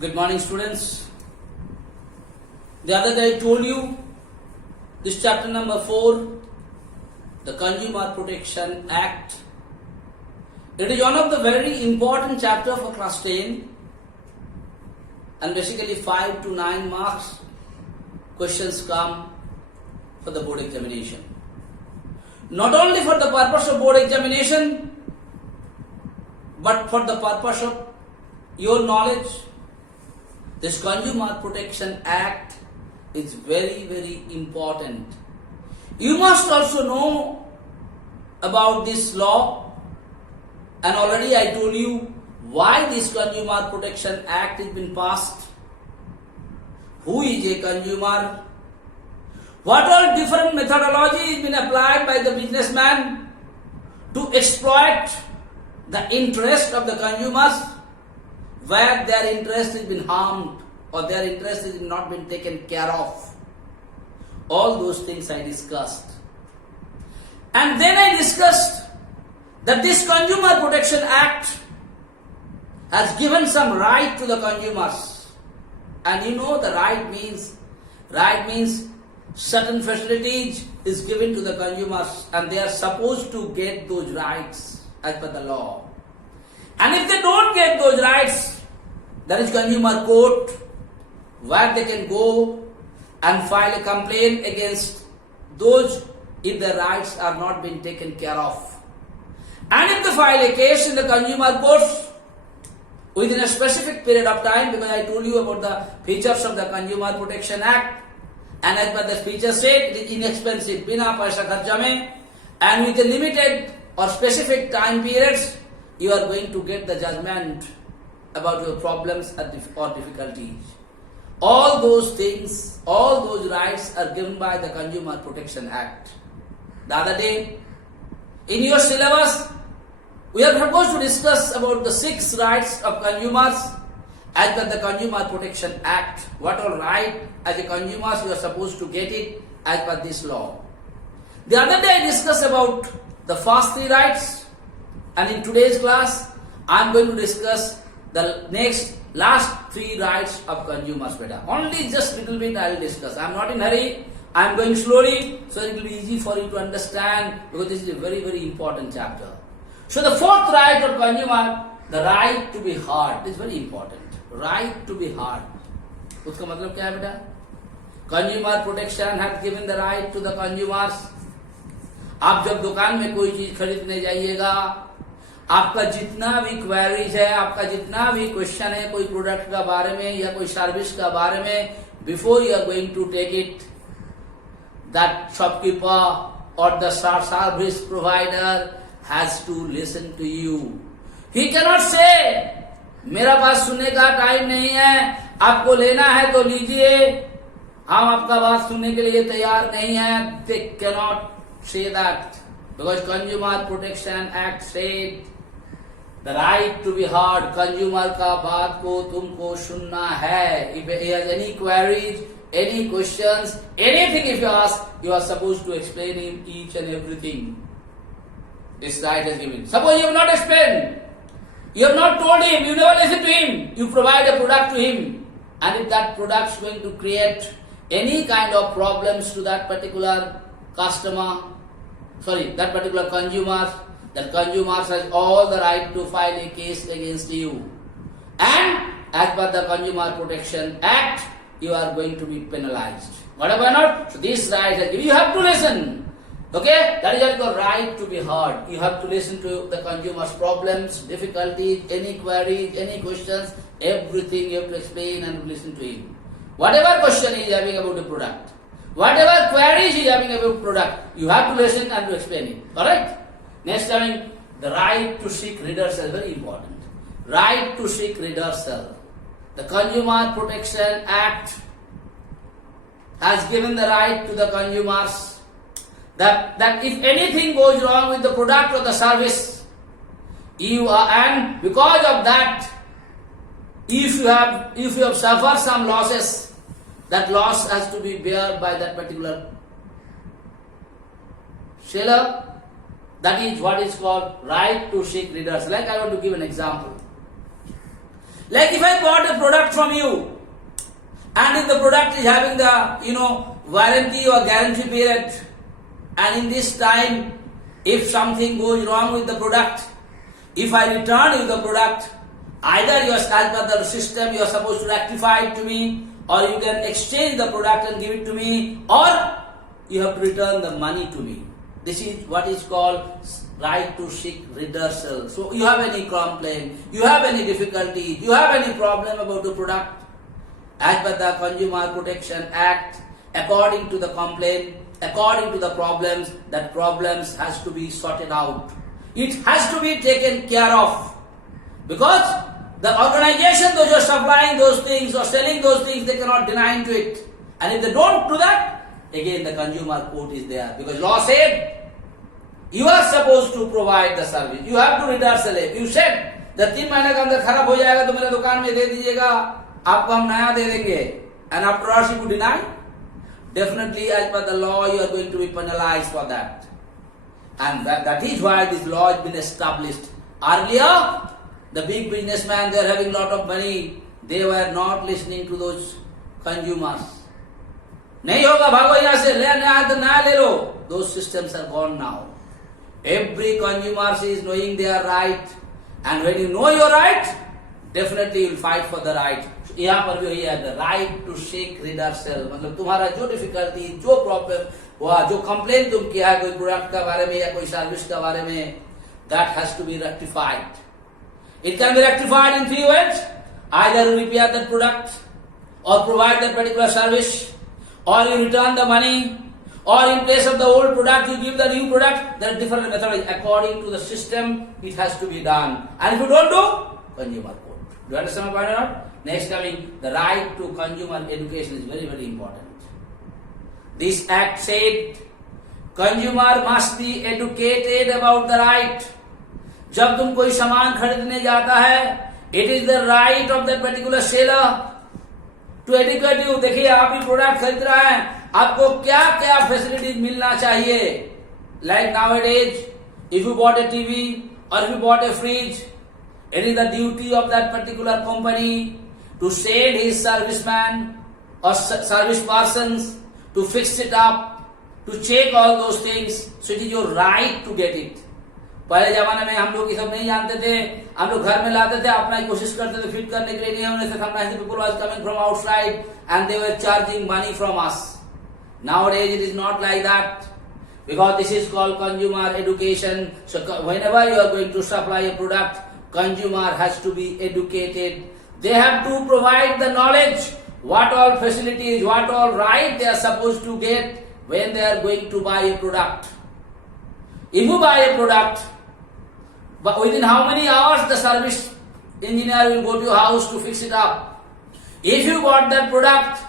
Good morning, students. The other day I told you this chapter number 4, the Consumer Protection Act. It is one of the very important chapter for class 10 and basically 5 to 9 marks questions come for the board examination. Not only for the purpose of board examination, but for the purpose of your knowledge. This Consumer Protection Act is very, very important. You must also know about this law, and already I told you why this Consumer Protection Act has been passed. Who is a consumer? What all different methodology has been applied by the businessman to exploit the interest of the consumers, where their interest has been harmed or their interest has not been taken care of. All those things I discussed. And then I discussed that this Consumer Protection Act has given some right to the consumers. And you know the right means certain facilities is given to the consumers and they are supposed to get those rights as per the law. And if they don't get those rights, there is consumer court where they can go and file a complaint against those if the rights are not being taken care of. And if they file a case in the consumer courts within a specific period of time, because I told you about the features of the Consumer Protection Act, and as per the feature said, it is inexpensive, bina paisa kharcha mein, and with a limited or specific time periods, you are going to get the judgment about your problems or difficulties. All those things, all those rights are given by the Consumer Protection Act. The other day, in your syllabus, we are supposed to discuss about the 6 rights of consumers as per the Consumer Protection Act. What all right as a consumer you are supposed to get it as per this law. The other day I discussed about the first 3 rights, and in today's class I am going to discuss the last 3 rights of consumers. Only just little bit I will discuss. I am not in hurry. I am going slowly, so it will be easy for you to understand, because this is a very, very important chapter. So the 4th right of consumer, the right to be heard, is very important. Right to be heard. उसका मतलब क्या है बेटा? Consumer Protection has given the right to the consumers. आप जब दुकान में कोई चीज खरीदने जाइएगा, आपका जितना भी क्वेरीज है, आपका जितना भी क्वेश्चन है कोई प्रोडक्ट का बारे में या कोई सर्विस का बारे में, before you are going to take it, that shopkeeper और the service provider has to listen to you. He can not say मेरा पास सुनने का टाइम नहीं है, आपको लेना है तो लीजिए, हम आपका बात सुनने के लिए तैयार नहीं है. They can not say that, because consumer protection act said the right to be heard. Consumer का बात को तुमको सुनना है. If he has any queries, any questions, anything if you ask, you are supposed to explain him each and everything. This right is given. Suppose you have not explained, you have not told him, you never listen to him, you provide a product to him, and if that product is going to create any kind of problems to that particular customer, that particular consumer, that consumer has all the right to file a case against you. And as per the Consumer Protection Act, you are going to be penalized. Whatever not, so this right is given. You have to listen. Okay? That is your right to be heard. You have to listen to the consumer's problems, difficulties, any queries, any questions, everything you have to explain and listen to him. Whatever question he is having about the product, whatever queries he is having about the product, you have to listen and to explain it. Alright? Next time, the right to seek redressal, very important. Right to seek redressal. The Consumer Protection Act has given the right to the consumers that if anything goes wrong with the product or the service, and because of that, if you have suffered some losses, that loss has to be borne by that particular seller. That is what is called right to seek redressal. Like I want to give an example. Like if I bought a product from you, and if the product is having the, warranty or guarantee period, and in this time, if something goes wrong with the product, if I return you the product, either you are, as per the system, you are supposed to rectify it to me, or you can exchange the product and give it to me, or you have to return the money to me. This is what is called right to seek redressal. So you have any complaint, you have any difficulty, you have any problem about the product, as per the Consumer Protection Act, according to the complaint, according to the problems, that problems has to be sorted out. It has to be taken care of. Because the organization, those who are supplying those things or selling those things, they cannot deny into it. And if they don't do that, again the consumer court is there. Because law said, you are supposed to provide the service. You have to redressal it. You said, that 3 महीने के अंदर खराब हो जाएगा तो मेरे दुकान में दे दीजिएगा, आपको हम नया दे देंगे. And after all, you could deny? Definitely, as per the law, you are going to be penalized for that. And that is why this law has been established. Earlier, the big businessmen, they are having lot of money. They were not listening to those consumers. नहीं होगा, भागो यहाँ से, ले नया तो नया ले लो. Those systems are gone now. Every consumer is knowing their right. And when you know your right, definitely you will fight for the right. यहाँ पर भी वही है, the right to seek redressal. मतलब तुम्हारा जो डिफिकल्टी, जो प्रॉब्लम हुआ, जो कंप्लेन तुम किया है कोई प्रोडक्ट का बारे में या कोई सर्विस का बारे में, that has to be rectified. It can be rectified in 3 ways. Either you repair that product, or provide that particular service, or you return the money, or in place of the old product, you give the new product. There are different methods. According to the system, it has to be done. And if you don't do, consumer court. Do you understand my point or not? Next coming, the right to consumer education is very, very important. This act said, consumer must be educated about the right. जब तुम कोई सामान खरीदने जाता है, it is the right of that particular seller to educate you. देखिए आप ही product खरीद रहा है, आपको क्या क्या फैसिलिटीज मिलना चाहिए. Like nowadays, if you bought a TV or if you bought a fridge, it is the duty of that particular company to send his serviceman or service persons to fix it up, to check all those things. So it is your right to get it. पहले जमाने में हम लोग ये सब नहीं जानते थे, हम लोग घर में लाते थे, अपना ही कोशिश करते थे फिट करने के लिए, नहीं होने से sometimes the people was coming from outside and they were charging money from us. Nowadays it is not like that, because this is called consumer education. So whenever you are going to supply a product, consumer has to be educated. They have to provide the knowledge, what all facilities, what all right they are supposed to get when they are going to buy a product. If you buy a product, but within how many hours the service engineer will go to your house to fix it up? If you bought that product,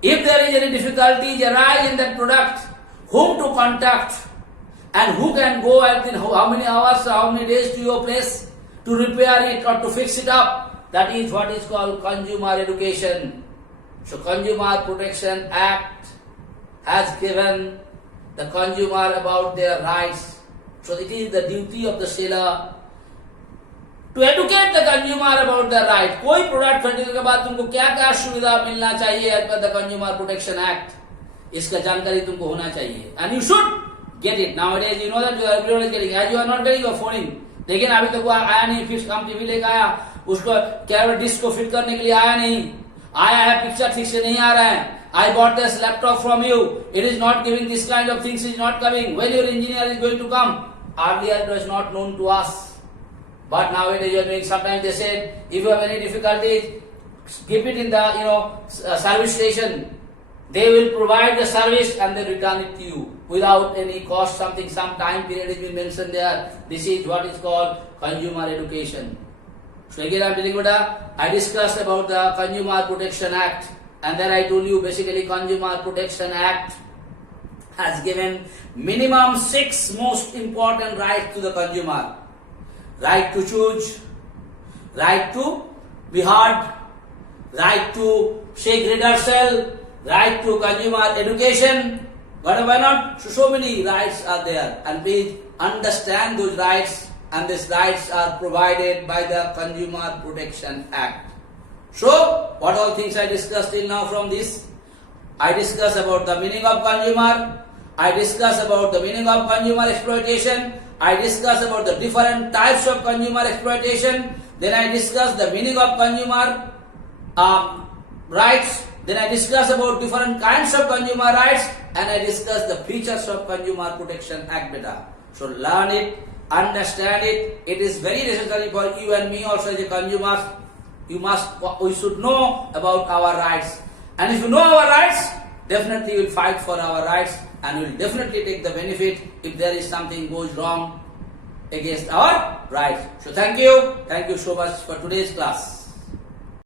if there is any difficulties arise in that product, whom to contact and who can go and in how many hours or how many days to your place to repair it or to fix it up? That is what is called consumer education. So Consumer Protection Act has given the consumer about their rights. So it is the duty of the seller to educate the consumer about their right. कोई product खरीदने के बाद तुमको क्या क्या सुविधा मिलना चाहिए as per the Consumer Protection Act, इसका जानकारी तुमको होना चाहिए. And you should get it. Nowadays you know that everyone is getting. As you are not getting, you are phoning. लेकिन अभी तक वो आया नहीं, फिर हम टीवी लेकर आया, उसको केवल डिस्क को फिट करने के लिए आया नहीं, आया है पिक्चर ठीक से नहीं आ रहा है. I bought this laptop from you. It is not giving this kind of things, is not coming. When your engineer is going to come? Earlier it was not known to us. But nowadays you are doing, sometimes they said, if you have any difficulties, keep it in the service station. They will provide the service and they return it to you without any cost, something, some time period has been mentioned there. This is what is called consumer education. So again I am telling you that I discussed about the Consumer Protection Act. And then I told you basically Consumer Protection Act has given minimum 6 most important rights to the consumer. Right to choose, right to be heard, right to seek redressal, right to consumer education. But why not? So many rights are there. And please understand those rights, and these rights are provided by the Consumer Protection Act. So, what all things I discussed till now from this? I discussed about the meaning of consumer. I discussed about the meaning of consumer exploitation. I discussed about the different types of consumer exploitation. Then I discussed the meaning of consumer rights. Then I discussed about different kinds of consumer rights, and I discussed the features of Consumer Protection Act beta. So learn it, understand it. It is very necessary for you and me also as a consumers. We should know about our rights. And if you know our rights, definitely you will fight for our rights and will definitely take the benefit if there is something goes wrong against our rights. So thank you so much for today's class.